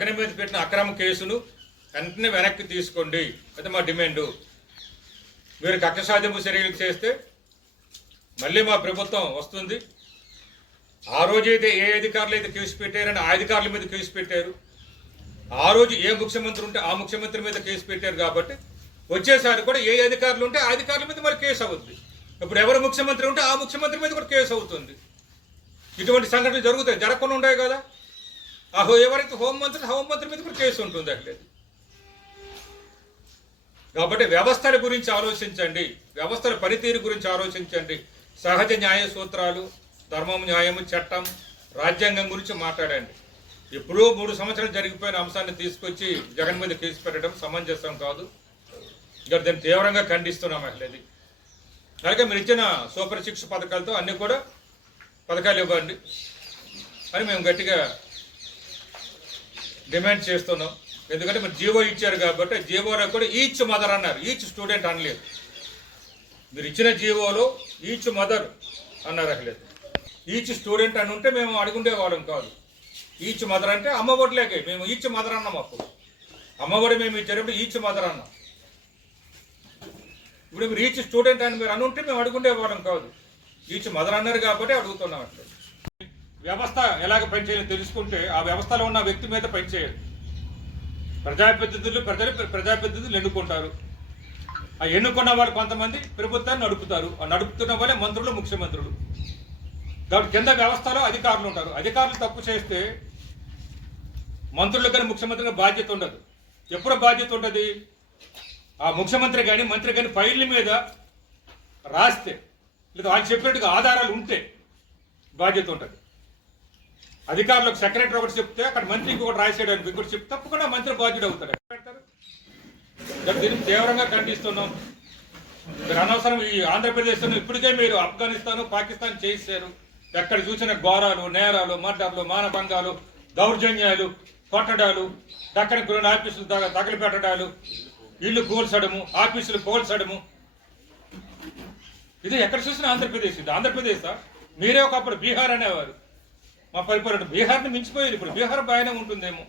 జగన్ మీద పెట్టిన అక్రమ కేసును వెంటనే వెనక్కి తీసుకోండి అది మా డిమాండు. మీరు కక్ష సాధింపు చర్యలు చేస్తే మళ్ళీ మా ప్రభుత్వం వస్తుంది. ఆ రోజైతే ఏ అధికారులు అయితే కేసు పెట్టారని ఆ అధికారుల మీద కేసు పెట్టారు, ఆ రోజు ఏ ముఖ్యమంత్రి ఉంటే ఆ ముఖ్యమంత్రి మీద కేసు పెట్టారు. కాబట్టి వచ్చేసారి కూడా ఏ అధికారులు ఉంటే ఆ అధికారుల మీద మరి కేసు అవుతుంది. ఇప్పుడు ఎవరు ముఖ్యమంత్రి ఉంటే ఆ ముఖ్యమంత్రి మీద కూడా కేసు అవుతుంది. ఇటువంటి సంఘటనలు జరుగుతాయి, జరగకుండా ఉంటాయి కదా. ఎవరైతే హోంమంత్రి మీద కూడా కేసు ఉంటుంది అట్లేదు. కాబట్టి వ్యవస్థల గురించి ఆలోచించండి, వ్యవస్థల పనితీరు గురించి ఆలోచించండి. సహజ న్యాయ సూత్రాలు, ధర్మం, న్యాయము, చట్టం, రాజ్యాంగం గురించి మాట్లాడండి. ఎప్పుడో 3 సంవత్సరాలు జరిగిపోయిన అంశాన్ని తీసుకొచ్చి జగన్ మీద కేసు పెట్టడం సమంజసం కాదు. ఇక్కడ దాన్ని తీవ్రంగా ఖండిస్తున్నాం అట్లేదు. అలాగే మీరు ఇచ్చిన సూపర్ 6 పథకాలతో అన్ని కూడా పథకాలు ఇవ్వండి అని మేము గట్టిగా డిమాండ్ చేస్తున్నాం. ఎందుకంటే మీరు జీవో ఇచ్చారు కాబట్టి జీవోలో కూడా ఈచ్ మదర్ అన్నారు, ఈచ్ స్టూడెంట్ అనలేదు. మీరు ఇచ్చిన జీవోలో ఈచ్ మదర్ అన్నారు అట్లేదు. ఈచ్ స్టూడెంట్ అని ఉంటే మేము అడుగుండే వాళ్ళం కాదు. ఈచ్ మదర్ అంటే అమ్మఒడిలేకే మేము ఈచ్ మదర్ అన్నాం. అప్పుడు అమ్మఒడి మేము ఇచ్చేటప్పుడు ఈచ్ మదర్ అన్నాం. ఇప్పుడు మీరు ఈచ్ స్టూడెంట్ అని మీరు అనుంటే మేము అడుగుండే వాళ్ళం కాదు. ఈచ్ మదర్ అన్నారు కాబట్టి అడుగుతున్నాం అట్లేదు. వ్యవస్థ ఎలాగ పనిచేయాలో తెలుసుకుంటే ఆ వ్యవస్థలో ఉన్న వ్యక్తి మీద పనిచేయాలి. ప్రజాప్రతినిధులు ఎన్నుకుంటారు. ఆ ఎన్నుకున్న వాళ్ళు కొంతమంది ప్రభుత్వాన్ని నడుపుతారు. ఆ నడుపుతున్న వాళ్ళే మంత్రులు, ముఖ్యమంత్రులు. కాబట్టి కింద వ్యవస్థలో అధికారులు ఉంటారు. అధికారులు తప్పు చేస్తే మంత్రులు కానీ ముఖ్యమంత్రి కానీ బాధ్యత ఉండదు. ఎప్పుడు బాధ్యత ఉంటుంది? ఆ ముఖ్యమంత్రి కానీ మంత్రి కానీ ఫైళ్ళ మీద రాస్తే లేదా వాళ్ళు చెప్పినట్టుగా ఆధారాలు ఉంటే బాధ్యత ఉంటుంది. అధికారులకు సెక్రటరీ ఒకటి చెప్తే అక్కడ మంత్రికి ఒకటి రాసేయడానికి ఇంకోటి చెప్తే తప్పకుండా మంత్రి బాధ్యుడు అవుతాడు. దీన్ని తీవ్రంగా ఖండిస్తున్నాం. మీరు అనవసరం ఈ ఆంధ్రప్రదేశ్లో ఇప్పటికే మీరు ఆఫ్ఘనిస్తాన్, పాకిస్తాన్ చేశారు. ఎక్కడ చూసిన ఘోరాలు, నేరాలు, మర్డర్లు, మానభంగాలు, దౌర్జన్యాలు, కొట్టడాలు, దక్కన గురైన ఆఫీసులు తగలిపెట్టడాలు, ఇల్లు కూల్చడము, ఆఫీసులు కూల్చడము. ఇది ఎక్కడ చూసినా ఆంధ్రప్రదేశ్. ఇది ఆంధ్రప్రదేశా? మీరే ఒకప్పుడు బీహార్ అనేవారు. మా పరిపాలన బీహార్ని మించిపోయేది. ఇప్పుడు బీహార్ బాగానే ఉంటుందేమో.